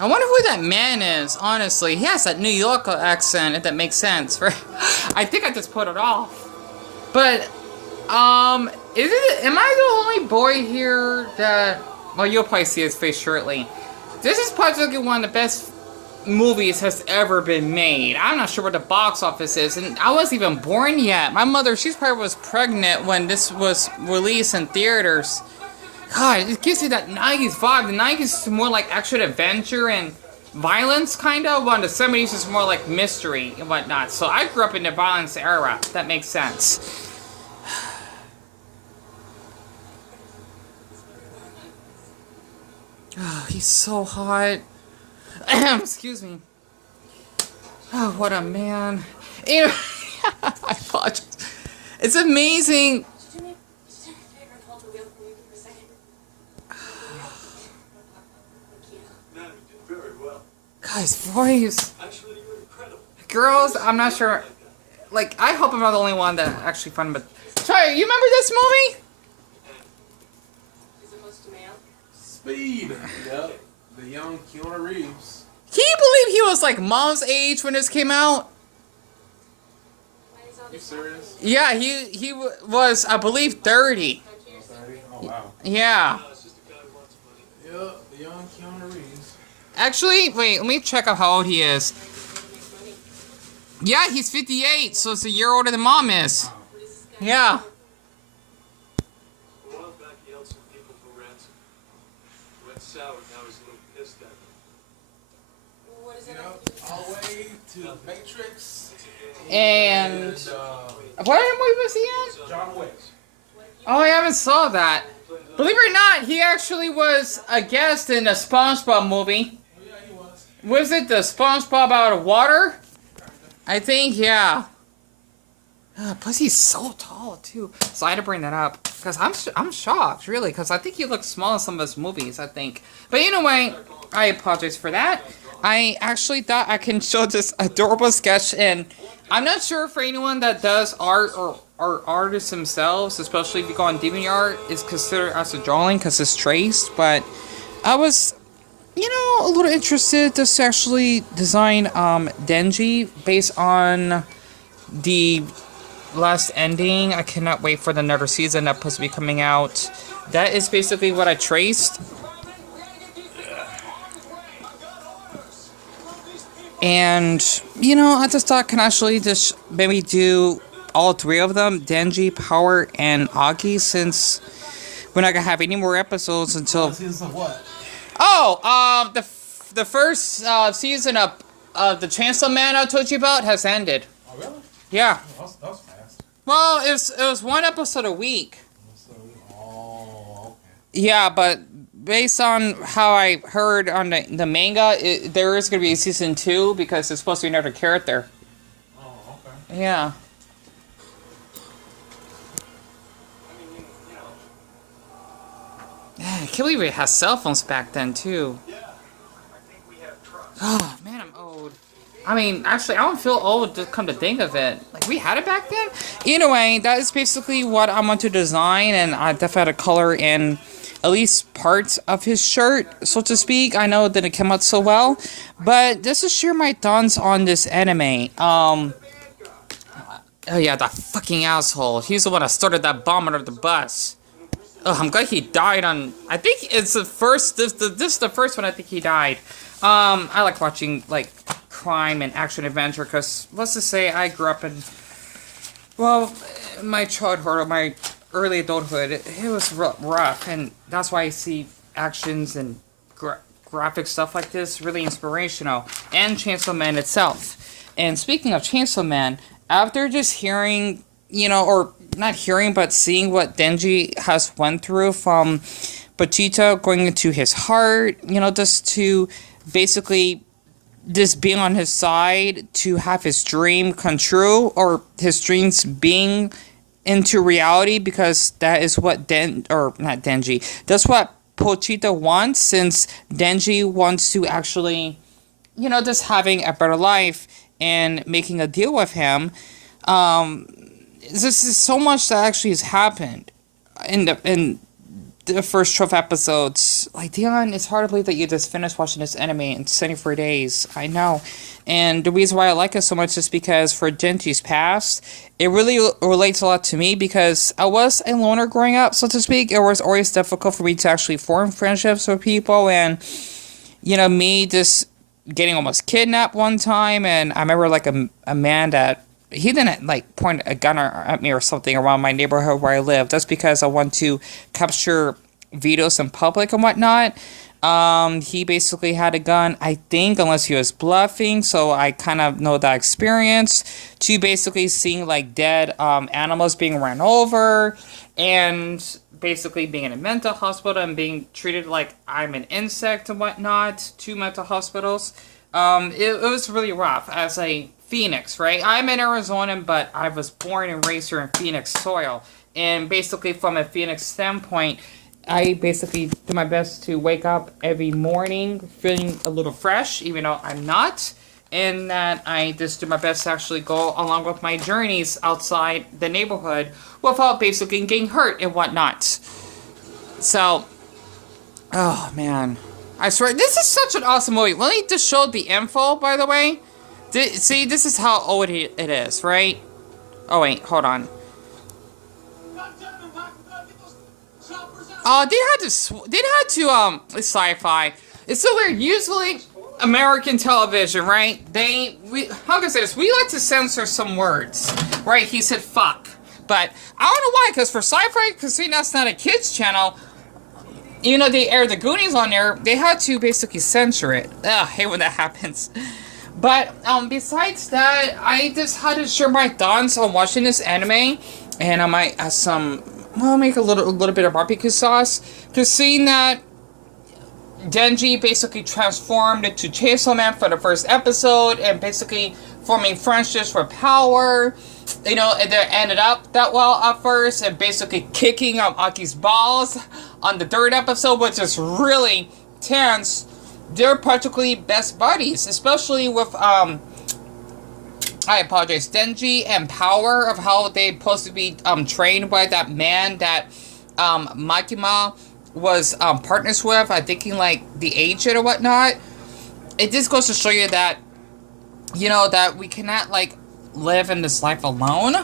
I wonder who that man is, honestly. He has that New York accent, if that makes sense. I think I just put it off. But, am I the only boy here that... Well, you'll probably see his face shortly. This is probably one of the best movies has ever been made. I'm not sure what the box office is, and I wasn't even born yet. My mother, she probably was pregnant when this was released in theaters. God, it gives you that 90s vibe. The 90s is more like action-adventure and violence, kind of, while the 70s is more like mystery and whatnot. So I grew up in the violence era, if that makes sense. Oh, he's so hot. Excuse me. Oh, what a man. Anyway, I apologize. It's amazing. Guys, boys. Girls, I'm not sure. Like, I hope I'm not the only one that actually found it. Sorry, you remember this movie? Speed. Yep. The young Keanu Reeves. Can you believe he was like mom's age when this came out? You serious? Yeah, he was, I believe, 30. 30? Oh, wow. Yeah. Yep, the young Keanu Reeves. Actually, wait, let me check out how old he is. Yeah, he's 58, so it's a year older than mom is. Yeah. All the way to Matrix. And what movie was he in? John Wick. Oh, I haven't saw that. Believe it or not, he actually was a guest in a SpongeBob movie. Oh, yeah, he was. Was it the SpongeBob out of water? I think, yeah. Plus, he's so tall too. So I had to bring that up because I'm shocked, really, because I think he looks small in some of his movies. I think, but anyway, I apologize for that. I actually thought I can show this adorable sketch, and I'm not sure for anyone that does art or artists themselves, especially if you go on DeviantArt, is considered as a drawing because it's traced. But I was, you know, a little interested to actually design Denji based on the last ending. I cannot wait for the another season that's supposed to be coming out. That is basically what I traced. And, you know, I just thought I can actually just maybe do all three of them, Denji, Power, and Augie, since we're not going to have any more episodes until... Season of what? Oh, the first season of the Chainsaw Man I told you about has ended. Oh, really? Yeah. Oh, that was fast. Well, it was one episode a week. Oh, okay. Yeah, but based on how I heard on the manga, there is going to be a season 2 because it's supposed to be another character. Oh, okay. Yeah. Yeah, I can't believe it has cell phones back then, too. Oh, man, I'm old. I mean, actually, I don't feel old to come to think of it. Like, we had it back then? Anyway, that is basically what I want to design, and I definitely had to color in at least parts of his shirt, so to speak. I know it didn't come out so well, but just to share my thoughts on this anime. Oh yeah, that fucking asshole. He's the one that started that bomb under the bus. Oh, I'm glad he died on... I think it's the first... This is the first one I think he died. I like watching, like, crime and action-adventure, because, let's just say, I grew up in... Well, my childhood, or my early adulthood, it was rough, and that's why I see actions and graphic stuff like this really inspirational, and Chainsaw Man itself. And speaking of Chainsaw Man, after just hearing, you know, or not hearing, but seeing what Denji has went through from Vegeta going into his heart, you know, just to basically just being on his side to have his dream come true, or his dreams being into reality, because that is what that's what Pochita wants, since Denji wants to actually, you know, just having a better life and making a deal with him. This is so much that actually has happened in the first 12 episodes. Like, Dion, it's hard to believe that you just finished watching this anime in 74 days. I know. And the reason why I like it so much is because for Denji's past, it really relates a lot to me because I was a loner growing up, so to speak. It was always difficult for me to actually form friendships with people. And, you know, me just getting almost kidnapped one time. And I remember, like, a man that he didn't like point a gun at me or something around my neighborhood where I live. That's because I want to capture videos in public and whatnot. He basically had a gun, I think, unless he was bluffing. So I kind of know that experience to basically seeing like dead animals being ran over and basically being in a mental hospital and being treated like I'm an insect and whatnot. 2 mental hospitals. It was really rough as a Phoenix, right? I'm in Arizona, but I was born and raised here in Phoenix soil. And basically, from a Phoenix standpoint, I basically do my best to wake up every morning feeling a little fresh, even though I'm not. And that I just do my best to actually go along with my journeys outside the neighborhood without basically getting hurt and whatnot. So, oh man. I swear, this is such an awesome movie. Let me just show the info, by the way. See, this is how old it is, right? Oh, wait, hold on. Oh, they had to, it's sci-fi. It's so weird. Usually, American television, right? How can I say this? We like to censor some words, right? He said fuck. But, I don't know why, because for sci-fi, because see, that's not a kid's channel, even though they aired the Goonies on there, they had to basically censor it. Ugh, I hate when that happens. But, besides that, I just had to share my thoughts on watching this anime. And I might add make a little bit of barbecue sauce. Because seeing that Denji basically transformed into Chainsaw Man for the first episode. And basically forming friendships with power. You know, it ended up that well at first. And basically kicking Aki's balls on the 3rd episode. Which is really tense. They're practically best buddies, especially with, I apologize, Denji and Power, of how they supposed to be, trained by that man that, Makima was, partners with, I thinking, like, the agent or whatnot. It just goes to show you that, you know, that we cannot, like, live in this life alone,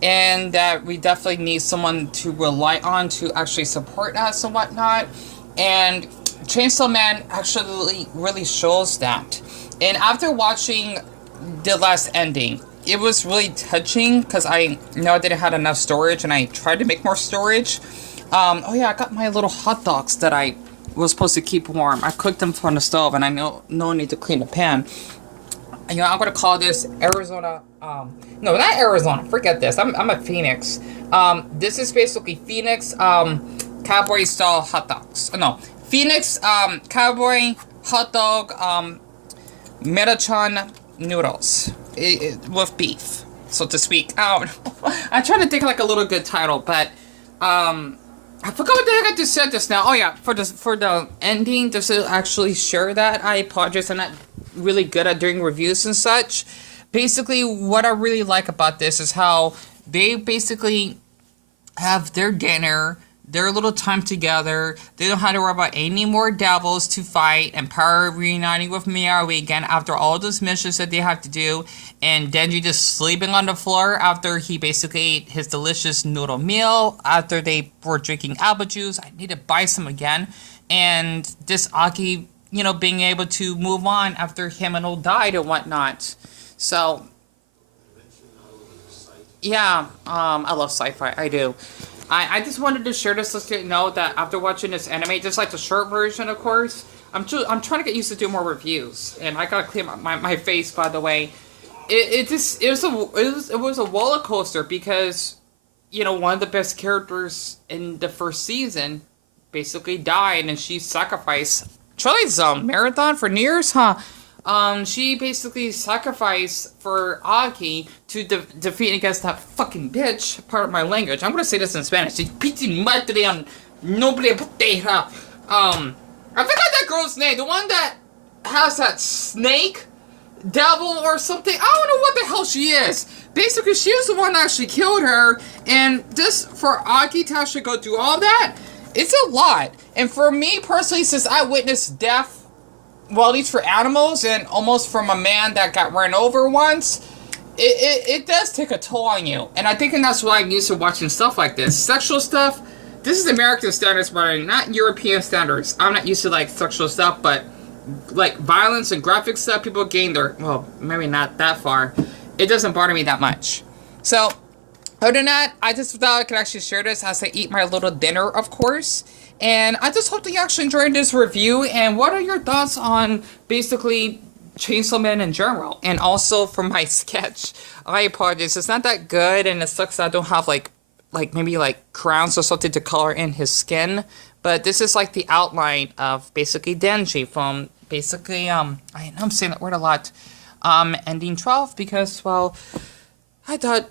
and that we definitely need someone to rely on to actually support us and whatnot, and Chainsaw Man actually really shows that. And after watching the last ending, it was really touching because I know I didn't have enough storage and I tried to make more storage. Oh yeah, I got my little hot dogs that I was supposed to keep warm. I cooked them on the stove and I no need to clean the pan. And, you know, I'm going to call this Arizona, no, not Arizona, forget this. I'm a Phoenix. This is basically Phoenix, cowboy style hot dogs. No. Phoenix, cowboy, hot dog, Metachan noodles with beef, so to speak. I I'm trying to think like a little good title, but I forgot what the heck I just said just now. Oh yeah, for the ending, just to actually share that, I apologize. I'm not really good at doing reviews and such. Basically, what I really like about this is how they basically have their dinner, their little time together. They don't have to worry about any more devils to fight, and Power reuniting with Miyawi again after all those missions that they have to do, and Denji just sleeping on the floor after he basically ate his delicious noodle meal, after they were drinking apple juice. I need to buy some again. And this Aki, you know, being able to move on after him and old died and whatnot. So, yeah, I love sci-fi, I do. I just wanted to share this, let you know that after watching this anime, just like the short version, of course, I'm trying to get used to doing more reviews, and I gotta clean my face, by the way. It was a roller coaster because, you know, one of the best characters in the first season basically died, and she sacrificed Charlie's marathon for New Year's, huh? She basically sacrificed for Aki to defeat against that fucking bitch. Part of my language. I'm gonna say this in Spanish. I forgot that girl's name. The one that has that snake devil or something. I don't know what the hell she is. Basically, she was the one that actually killed her. And just for Aki to actually go through all that, It's a lot. And for me personally, since I witnessed death, well, at least for animals, and almost from a man that got run over once, it does take a toll on you. And I think that's why I'm used to watching stuff like this. Sexual stuff, this is American standards, but not European standards. I'm not used to, like, sexual stuff, but, like, violence and graphic stuff, people gain their, well, maybe not that far. It doesn't bother me that much. So, other than that, I just thought I could actually share this as I eat my little dinner, of course. And I just hope that you actually enjoyed this review. And what are your thoughts on basically Chainsaw Man in general? And also for my sketch, I apologize. It's not that good, and it sucks that I don't have like maybe like crowns or something to color in his skin. But this is like the outline of basically Denji from basically I know I'm saying that word a lot. Ending 12 because, well, I thought